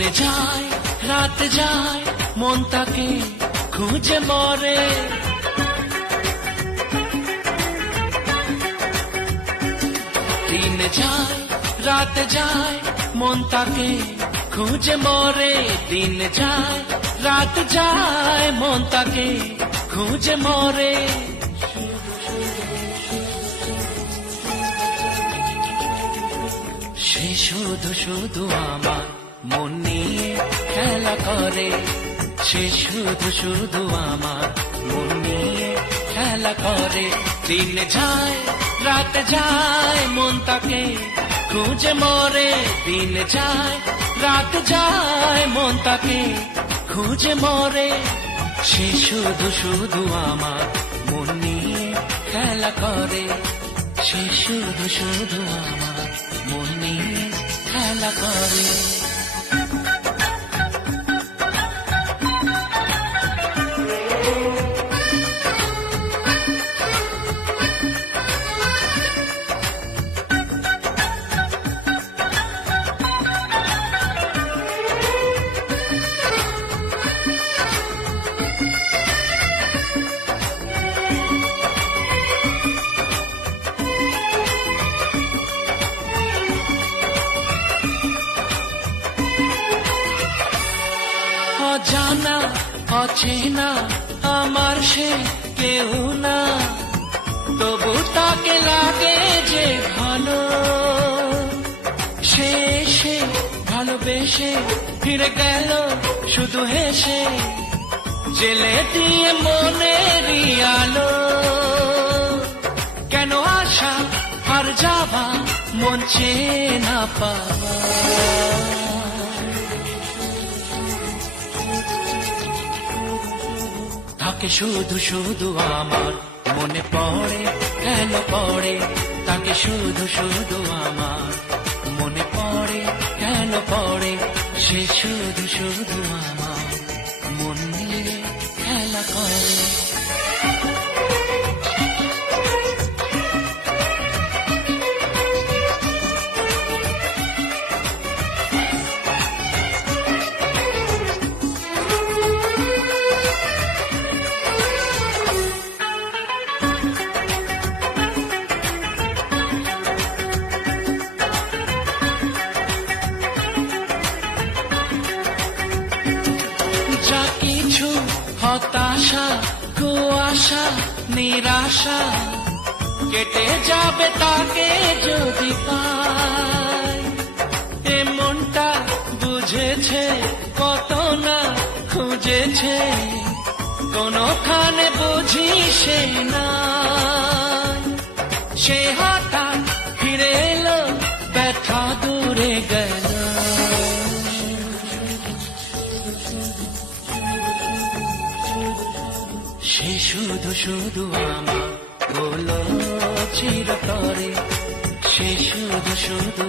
যায়, রাত মন তাকে খুঁজে মরে দিন যায়, রাত যায়, মন তাকে খুঁজে মরে দিন যায়, রাত যায়, মন তাকে খুঁজে মরে সে শুধু শুধু আমার মন করে সে শুধু শুধু আমার মন নিয়ে খেলা করে। দিন যায়, রাত যায়, মন তাকে খুঁজে মরে। দিন যায়, রাত যায়, মন তাকে খুঁজে মরে। সে শুধু শুধু আমার মন নিয়ে খেলা করে। সে শুধু শুধু আমার মন নিয়ে খেলা করে। অজানা অচেনা, আমার সে কেউ না। তবু তাকে লাগে যে ভালো। সে সে ভালোবেসে ফিরে গেল, শুধু হেসে। জেলে দিয়ে মনেরই আলো। কেন আশা আর যাবা মন চেয়ে না পাওয়া? তাকে শুধু শুধু আমার মনে পড়ে, কেন পড়ে? তাকে শুধু শুধু আমার মনে পড়ে, কেন পড়ে? সে শুধু শুধু আমার মন নিয়ে খেলা করে। যা কিছু হতাশা, কুয়াশা, নিরাশা কেটে যাবে তাকে যদি পায়। এ মনটা বুঝেছে কত না খুঁজেছে, কোনখানে বুঝি সে না সে হঠাৎ শুধু শুধু আমার হলো চিরতরে সে শুধু শুধু